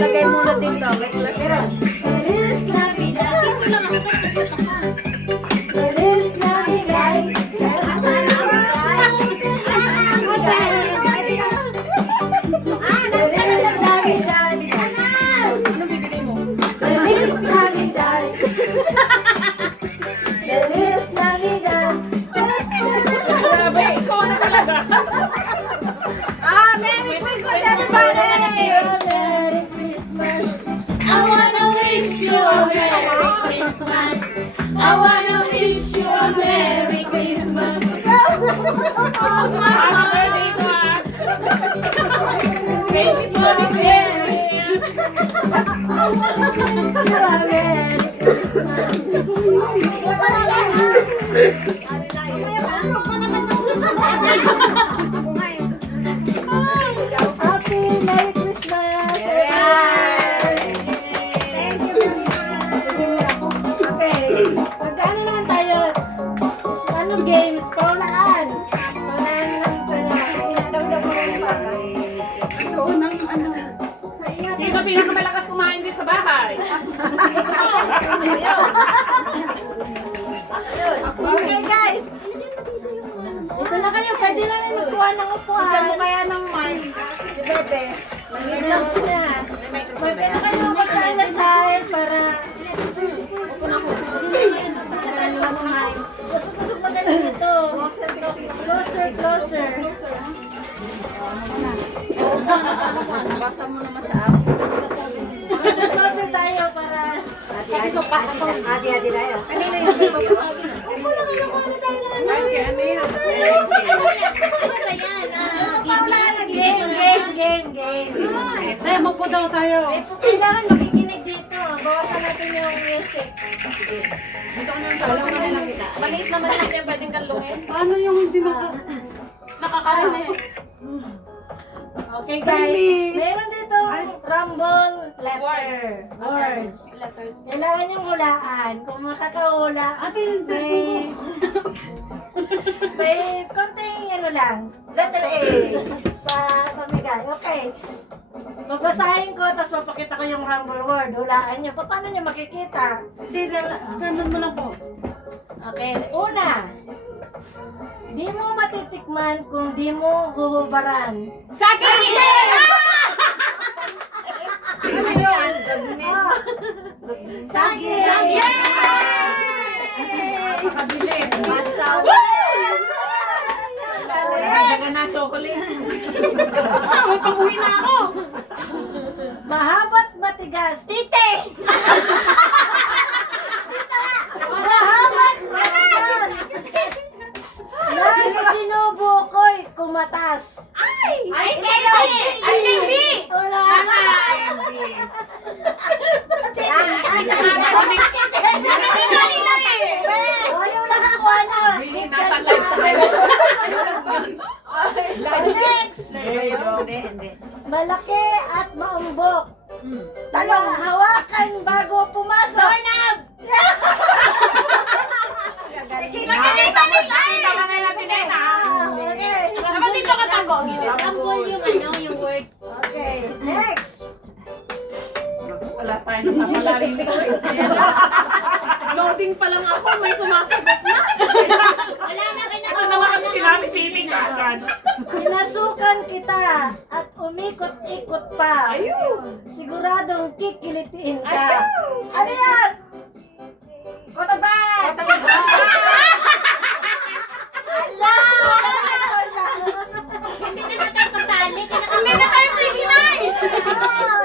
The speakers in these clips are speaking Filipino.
Lagay muna dito. Pero, Feliz Navidad. Feliz Navidad. Feliz Navidad. ano bibigay mo? Feliz Navidad. Feliz Navidad. Grabe, ikaw na talaga. Merry Christmas, everybody! Merry Christmas. I wanna wish you a Merry Christmas. I wanna wish you a Merry Christmas. Happy birthday to us! Wish you a Merry Happy Merry Christmas! Okay, magkano naman tayo? Ano games? Paunahan! Paunahan lang pala. Sino pinakamalakas kumain din sa bahay? Okay guys! Ito na kayo, pwede na rin magkuha ng upuan. Bigyan mo kaya ng mic. Si Bebe. Pwede na. Pwede na kayo magsalasal para... Kusok-kusok mo tayo dito. Closer, closer. Basa mo naman sa akin. Closer, closer tayo para... Hati-hati tayo. Kanino yung bebe? Game. Tayo, magpo daw tayo. Eh, kung kailangan makikinig dito, bawasan natin yung music. Maliit naman lang yan, pwedeng kalungin. Paano yung hindi Nakakarinig. Okay guys, meron dito rumble letter. Words. Kailangan yung hulaan. Kung makakahula, Ate, yun sa may konting ano lang. Letter A. Pamigay. Okay. Babasahin ko, tapos mapakita ko yung rumble word. Hulaan nyo. Paano nyo makikita? Hindi, ganun mo lang po. Okay. Una. Di mo matitikman kung di mo huhubaran. Saging! Ano yan? Saging! Napakabilis. Masaw. Dagan na chocolate. Pag-uwi na ako. Mahaba't matigas. Tite! Mahaba't matigas. Yan sinubo ko'y kumatas. Ice candy! Ice candy! Wala. Ayaw lang ako ano. Nasa live tayo. Next. Malaki at maumbok. Talong hawakan bago pumasok. Doorknob! Dapat dito ka tago. yung words. Okay, next. Wala tayo napapalalim ko. Loading pa lang ako, may sumasagot na. Wala na kayo Ito naman kasi sinabi feeling ka agad. Pinasukan kita at umikot-ikot pa. Siguradong kikilitiin ka. Ano yan? Kotabat! Hindi na tayo kasali. Hindi na tayo pwede na eh.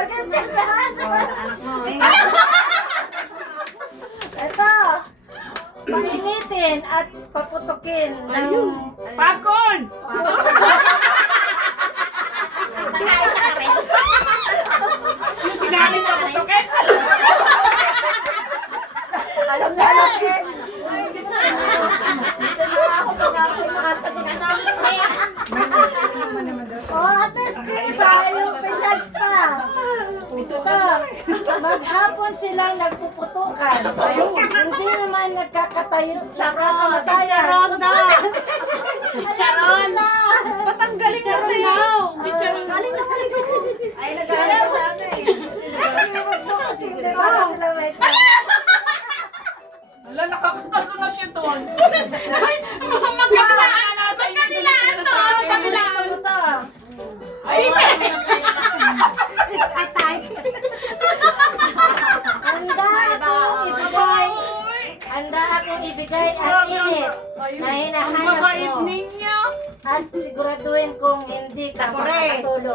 Ganda saan? Ito. Painitin at paputukin ng... Popcorn! Yung sinabi sa putukin. Alam na eh. Oh, at least isa yung chance pa. Ito, maghapon silang nagpuputukan. Hindi naman nagkakatayo. Kamatayan. Charon daw. Charon! Ba't ang galing mo na? Chicharon. Galing na. Ay, nag-aaral sa ano eh.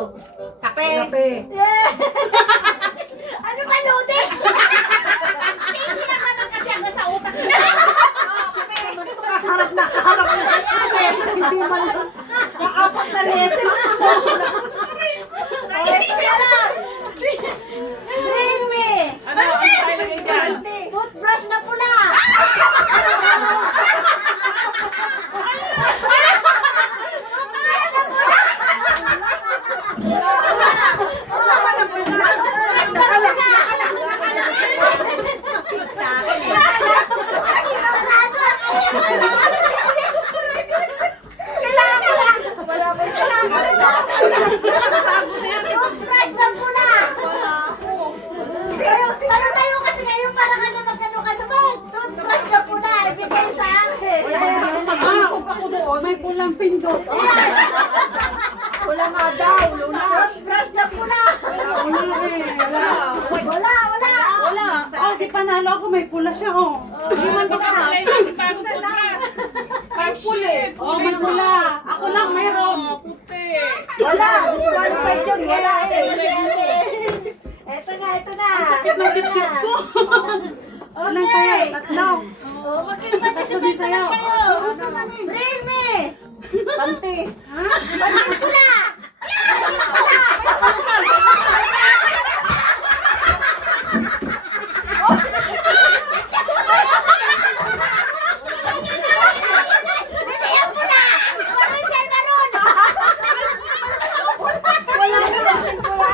itlog? Kape. Yeah! Ano ba, Lodi? Hindi naman kasi ako sa utak ko. Harap na. Hindi man lang. Kaapat na letter. Bring me! Ano? Ano tayo lagay dyan? Toothbrush na pula! Toothbrush na pula! Tayo kasi ngayon para ka na magkano-kano ba? Toothbrush na pula, ibigay sa akin. May pulang pindot. Wala nga daw, Luna. Toothbrush na pula. Wala. Oh, di panalo ako. May pula siya, oh. Hindi man pagkakalay na. Hindi pa ako punta. Pagpuli. Oh, may pula. Ako lang mayroon. Puti. Wala, disqualified yun. Wala eh. Eto na. Sakit ng dibdib ko. Ilan kayo? Tatlo. Oh, mag-participate naman kayo. Bring me. Panti. Panting pula. Hindi yung pula. Maroon dyan, maroon. Wala naman pula.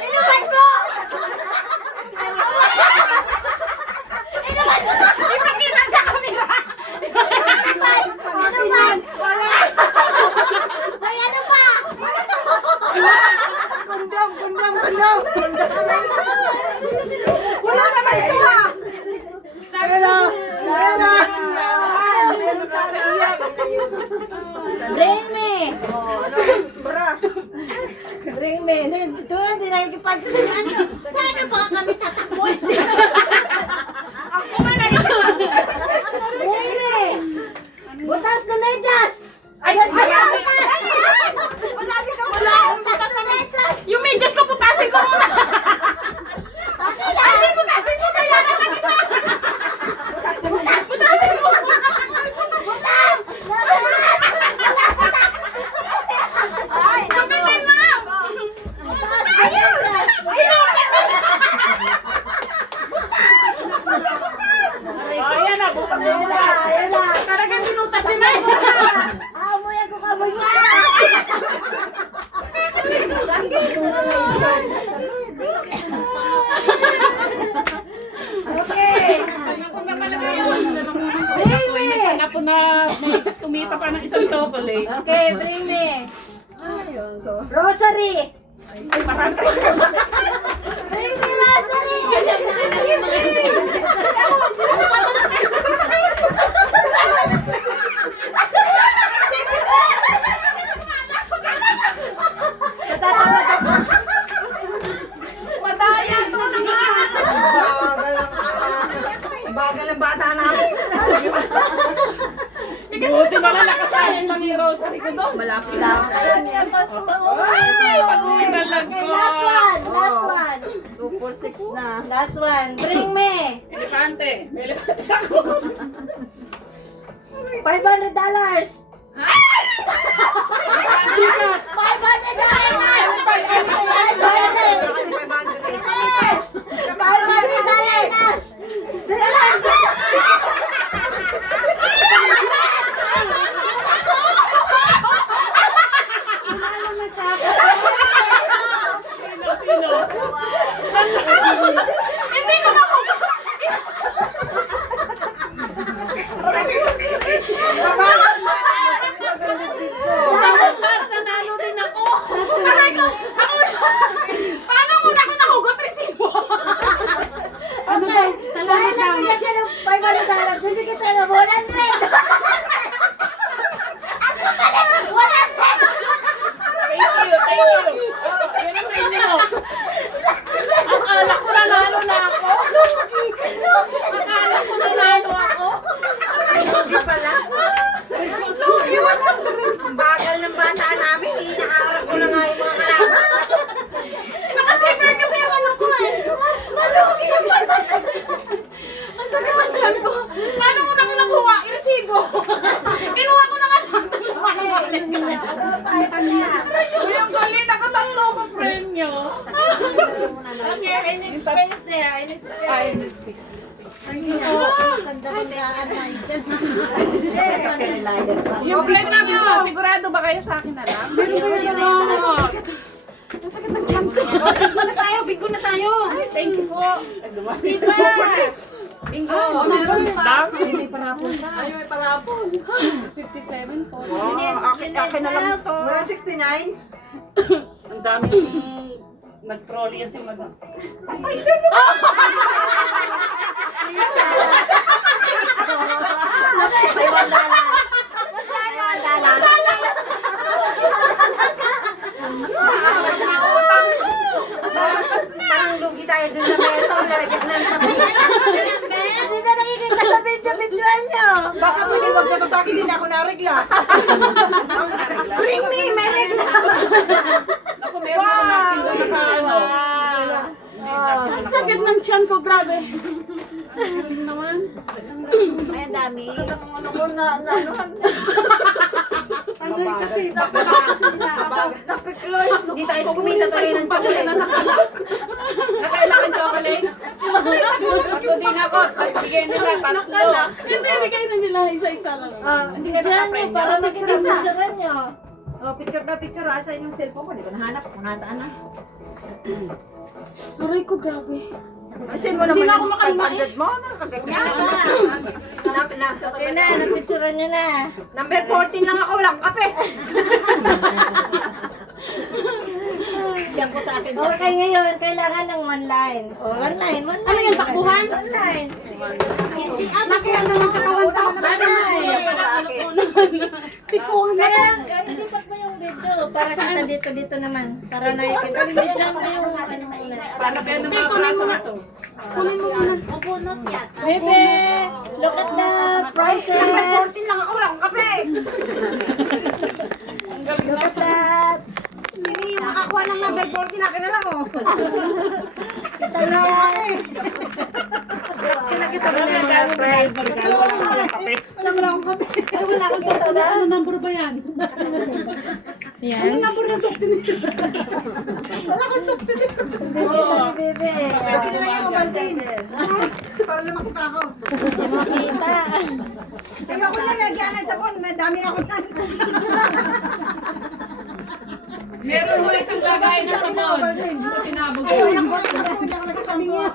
Inuman mo! Inuman mo! Ipakita sa camera! Inuman! May ano pa? Kondom! Wala naman siya! Bring me! Bring me! Doon, hindi na yung pagkakas sa ano. Paano pa kami tatakbo? Ako man na Bring me! Butas na medyas! Ayan, butas! Malabi ka wala! Butas na medyas! Yung medyas ko, putasin ko muna. Okay na! Hindi, butasin mo na yan! Butasin mo! Butas! Ay, Kapitin mo. butas na medyas! Ayan na, butas na muna. Ayan na! Talagang binutas yun na. Amoy ako kamoy mo! Okay! Kung na pala ngayon. Nagpanap po na medyas kumita pa ng isang chocolate. Okay, bring me! Rosary! Ay, parang Bring me rosary! Madaya to naman. Bagal ang bata namin. buti na lang nakasahin lang yung rosary ko doon. Malapit lang. Ay, pag-uwi na lang ko. Last one! 246 na. Last one! Bring me! Elepante. May elepante ako. $500! $500! Sino? Hindi ko na Sa wakas, nanalo din ako. Aray ko, paano ko na nahugot resibo? Ano daw? Salamat daw. $500! Bibigyan tayo ng 100! Ako pala! 100! Thank you. Yan ang inyo. Akala ko nanalo na ako. Akala ko nanalo ako. Yung vlog namin mo, sigurado ba kayo sa akin na lang? Masakit ng tiyan ko. Bingo na tayo, bingo na tayo. Ay, thank you po. Diba? Bingo. Dami. May parapon na. Ay, may parapon. 57 po. Akin na lang ito. Mula 69. Ang daming nag-trolley yan si Madam. May wala lang. Parang lugi tayo dun sa meto. Lalagyan na namin. Hindi na nakikita sa video-videoan nyo. Baka pwede wag na to sa akin, hindi na ako naregla. Bring me, may regla. Ako, meron ko natin doon na ano. Ang sakit ng tiyan ko, grabe. Ano naman? Ay, ang dami. Ano ko na, Ano kasi, napikloy. Hindi tayo kumita tayo ng chocolate. Nakailangan chocolate? Gusto din ako. Tapos bigyan nila, tatlo. Hindi, bigay na nila isa-isa lang. Hindi ka nakaprenda. Para makita sa picturean nyo. Oh, picture na picture. Asan yung cellphone ko? Hindi ko nahanap kung nasaan na. Aray ko, grabe. Kasi mo Hindi naman na ako yung makahinga 500 mo. Okay na, napicturean nyo na. Number 14 lang ako, walang kape. Diyan ko sa akin. Okay, ngayon, kailangan ng one line. O, one line. Ano yung takbuhan? One line. Nakita naman katawan ko naman sa Si Kuhan na Kaya, ilipat mo yung video para kita dito naman. Para nakikita. Video mo yung ano muna. Paano kaya naman kaso na to? Kunin mo muna. Bebe, look at the prices. Number 14 lang ako, walang kape. Look at that. Sino yung makakuha ng number 14? Akin na lang, oh. Kita niya. Kinakita mo na Kaya yung price. Regalo ko lang ng kape. Wala akong kape. Ay, wala akong sakta na. Ano number ba yan? Yan. Ano number na sakta nito? Wala akong sakta nito. Bebe. Pwede na lang yung obalsin. Para lumaki pa ako. Makita. Kaya ako nalagyan ng sapon. May dami na ako nan. Meron mo isang lagay na sabon. Sinabog ko. Ay, ako nagkasabi niya.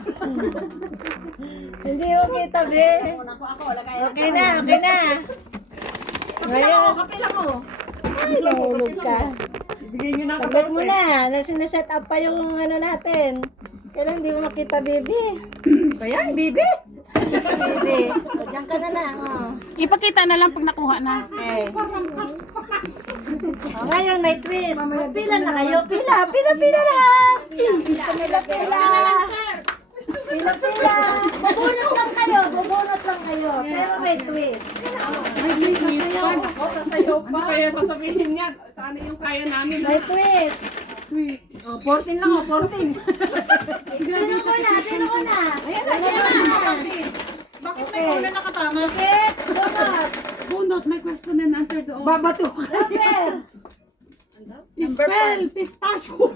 Hindi mo kita, be. Ako, lagay. Okay na, okay na. Ngayon, Kape lang, oh. ay, nahulog ka. Bigyan nyo ng Sabat mo na. Sineset up pa yung ano natin. Kailan hindi mo makita, baby. Kaya, bibi. Baby. Diyan ka na lang. Oh. Ipakita na lang pag nakuha na. Okay. Oh, ngayon may twist. Pila na kayo. Pila lahat. Pila. Pila. Bubunot lang kayo. Pero may twist. May twist pa. Ano kaya sasabihin niya? Sana yung kaya namin. May twist. Oh, 14 lang, oh, 14. Sino ko na? Ayan. Bakit may una nakasama? Bakit? Bunot. Bunot, may question and answer doon. Babato ka. Robert. Spell pistachio.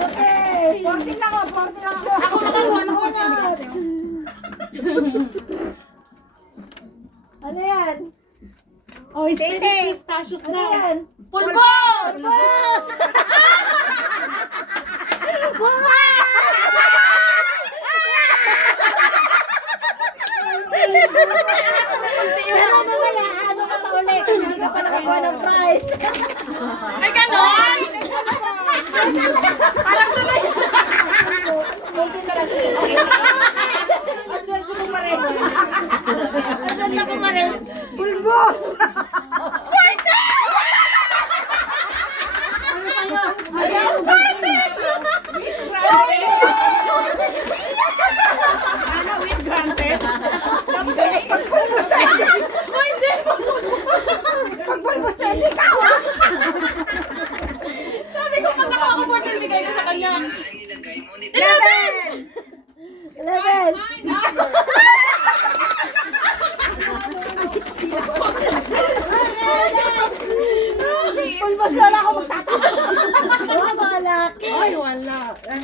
Okay. 14 lang, oh, 14 lang ako. Ako nakakuha na. Ano yan? Oh, spell pistachios Ano na. yan? Pulbos! Pulbos! Pero mamaya, ano ka pa ulit? Kasi hindi ka pa nakakuha ng prize. Ay, ganon! Konti na lang. Aswelto ko pa rin. Aswelto ko pa rin. Pulbos! Ano, wish granted? Pagpulbos na hindi ka, oh. Sabi ko, pag nakuha ko 14, bigay na sa kanya. 11! 11! Pulbos na lang ako magtatapos.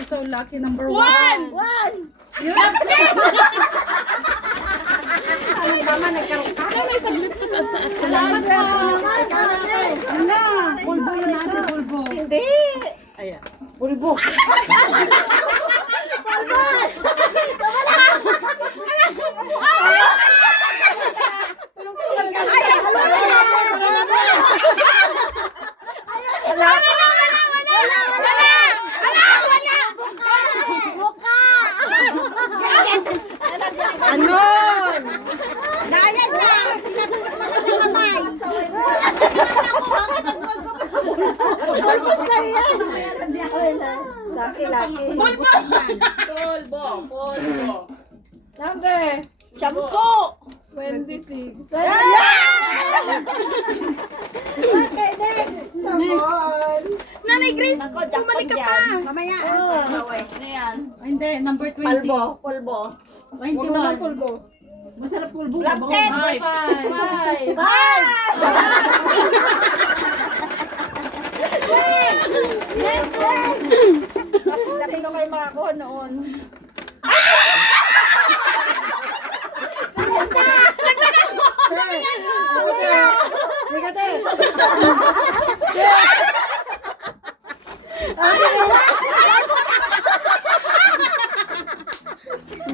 so lucky. Number One! One! May saglit pa taas-taas ka lang. Wala. Pulbo yun natin, pulbo. Hindi! Ayan. Bulbo! Bulbos! Anon! Dayan na! Sinagot naman yung kamay! Bulbos na yan! Laki-laki. Polvo. Polvo. Number? 10! 26. Okay, next! Nanay Grace, bumalik ka pa. Mamaya. Hindi, number 20. Palbo. Pulbo. 21. Polvo. Masarap pulbo. Blackhead. Five. Dati ko kayo makakuha noon.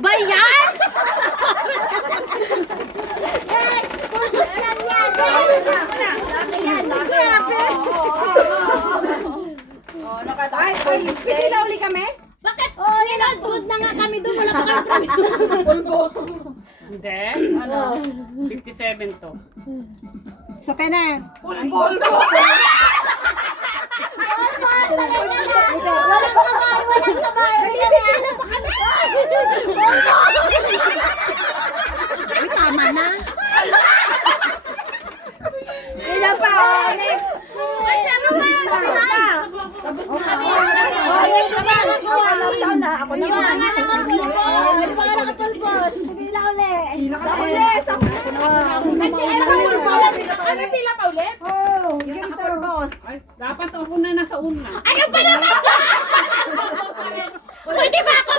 Bayan! Next! Pulbos lang yan! Laki yan! Grabe! Ay, pili na uli kami? Bakit? Good na nga kami doon. Wala pa kami Hindi. Ano? 57 to. So, kaya na. Polvo. Walang kamay! Walang kamay! Pipila pa kami! Uy, tama na. Ilan pa? Next! Tapos na. Next naman. Ako naman. Pwede ba ka nakapulbos? Pipila uli. Sa uli. Ano pila pa ulit? Oh, yung nakapulbos. Ay, dapat ako na nasa una. Ano pa naman? Pwede ba ako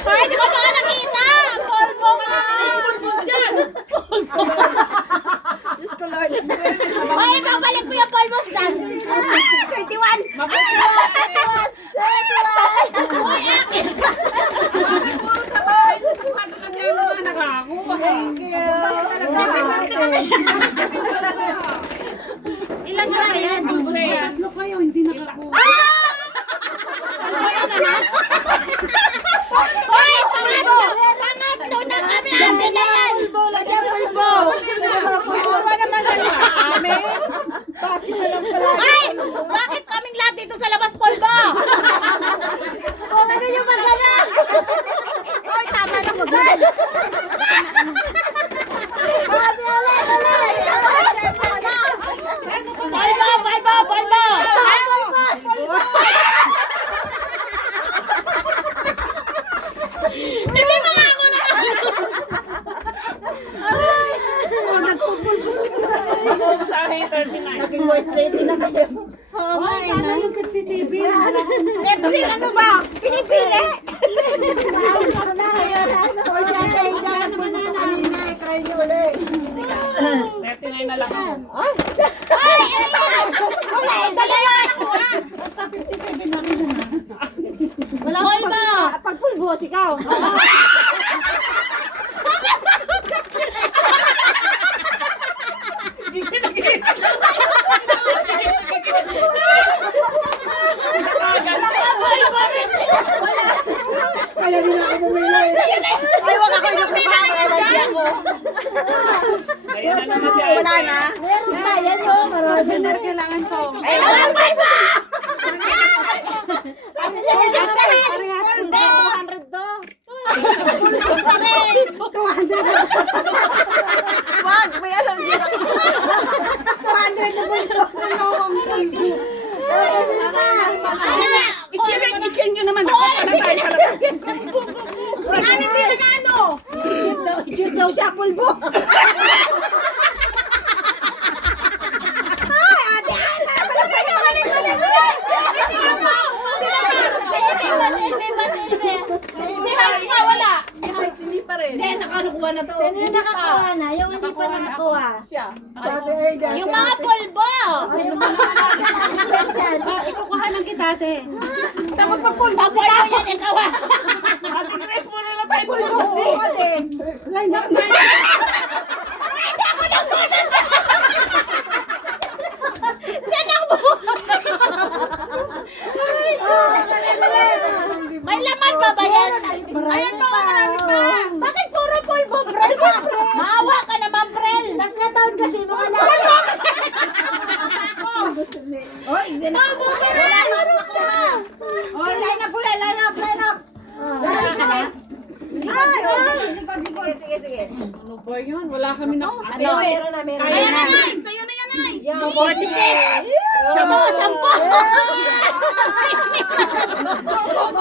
Pwede ba mga nakita? Polvo ka lang. Polvos dyan. Diyos ko, Lord. Hoy, babalik ko yung polvos dyan. 21. Mabuti. Hoy, akin. Puro sa bahay. Ano lang yan mga nakakuha. Ilan na ba yan? Polvos na yan. Tatlo kayo, hindi nakakuha. Hoy, pangatlo na kami. Akin na yan. Lagyan pulbo. Pulbo ba naman kami sa amin? Bakit na lang pala? Ay! Bakit kaming lahat dito sa labas polvo? Kung ano yung magana? Oy, tama na magana. Polvo! Hindi ba nga ako na? Nagpupulbos ka na. Ako sa akin 39. Naging white lady na kayo. Oh, sana yung 57. Every ano ba? Pinipili? O siya na yung nagpunta kanina. I-try niyo ulit. 39 na lang ako. Ay! Wala! Dalawa ako ah! Basta 57 namin yun. Wala Hoy ba? pagpulbos, ikaw. Hindi ko nag-iis. Kaya din ako bumili. Ay, wag ako yung kapakalabi ako. Ayan na naman si Wala na. Meron ba? Yan yung marami. Dinner kailangan ko. Ay, wala pa ba? Parehas hindi. 200 to. Pulbos pa rin. 200. Wag, may alam siya. 200 na pulbos. I-cheer nyo naman ako. Para tayo sa labas. Si Ani pinag-ano? Cheat daw siya, pulbo. hindi pa nakakuha. Ate Aida. Yung mga pulbo. Yung mga chance. Ikukuha lang kita, ate. Tapos pagpulbo Pulbo yan, ikaw ah. Ate Grace, muna lang tayo pulbo. Ate. Line up na. May laman pa ba yan? Ayan po, marami pa. Bakit puro pulbo, Prel? Maawa ka naman, Prel. Nagkataon kasi mga laman. Oy, hindi na. Wala na Oh, line up ulit, line up, line up. Line ka na. Likod. Sige. Ano ba yun? Wala kami na... Ano? Meron na. Ayan na, Nay! Sa'yo na yan, Nay! 46. Sapo, 10.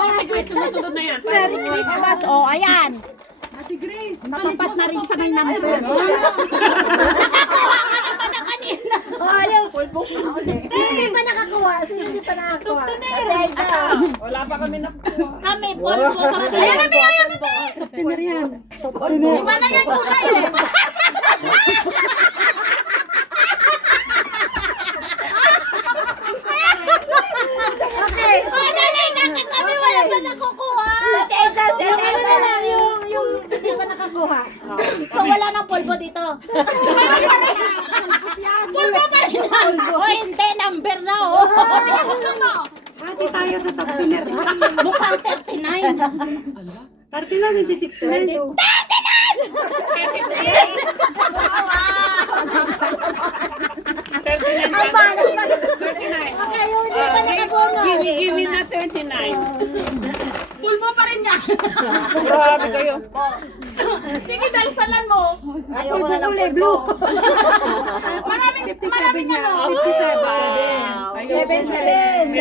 Ate Grace, sumusunod na yan. Merry Christmas. Oh, ayan. Ate Grace, Natapat na rin sa may number. Kanina. Oh, yung pulbo. Hindi pa nakakuha. Sino hindi pa nakakuha? Ate Aida. Wala pa kami nakukuha. Kami, pulbo. Ayan na, ayan na! Tiner yan. Iba na yan kulay eh! Okay. Madali, bakit kami wala pa nakukuha? Ate Aida, si Ate Aida. Yung hindi pa nakakuha. So, wala nang pulbo dito. Pulbo pa rin. O, hindi. Number na, oh. Ate tayo sa top tiner. Mukhang 39. 39, hindi 69. Okay, yung hindi pa nakakuha. Give me na 39. Pulbo pa rin yan. Grabe kayo. Sige, dalisalan mo. Ayoko na ng blue. Maraming 57 niya. ano. 57.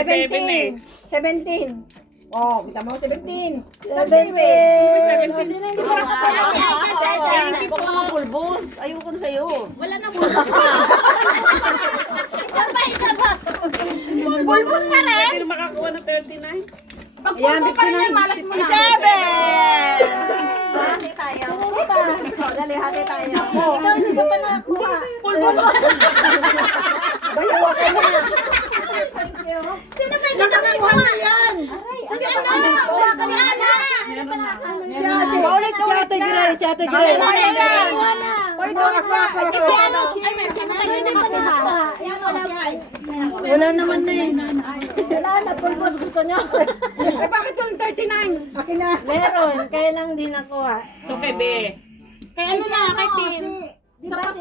17. Oh, kita mo 17. 17. Sino hindi pa nakakuha? Huwag ka mapulbos. Ayoko na sa'yo. Wala na pulbo. Isa pa. Pulbos pa rin? Hindi makakuha ng 39. Pag Ayan, pulbo pa rin yan, malas mo na. 7. Hati tayo. Dali, hati tayo. Ikaw hindi ka pa nakakuha. Pulbo pa. Bayawa ka na. Sino ba hindi nakakuha? Si ano? Si Ana. Ulit. Si Ate Grace. Ulit. Si ano? Si Ana hindi pa nakakuha. Wala naman na eh. Wala na, pulbos gusto niyo. Eh, bakit walang 39? Akin na. Meron, kaya lang hindi nakuha. So, kay Be. Kaya ano na, kay Tin. Di ba si,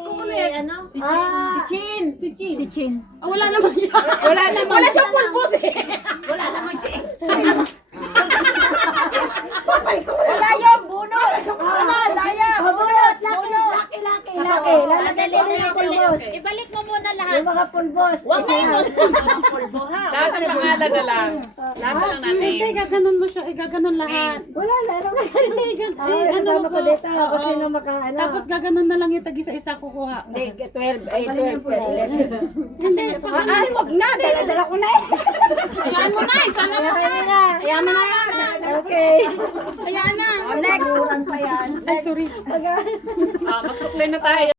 ano? Si Chin. Oh, wala naman yan. Wala siyang pulbos eh. Wala naman siya. Wala yung bunot. Wala, daya. Bunot, laki. Lalagay mo na pulbos. Ibalik mo muna lahat. Yung mga pulbos. Huwag na yung mga pulbo ha. Lahat ng pangalan na lang. Lahat na lang Hindi, natin. gaganon mo siya. Gaganon lahat. Wala, laro ka. Hindi, ano mo ko. dito kung sino makaano. Tapos gaganon na lang yung tag-isa-isa kukuha. Hindi, 12, 11. Hindi, Ay, wag na. Dala-dala ko na eh. Hayaan mo na, isa na lang. Kaya mo na yan. Dala-dala ko. Hayaan na. Next. pa yan. ay sorry. Magsukli na tayo.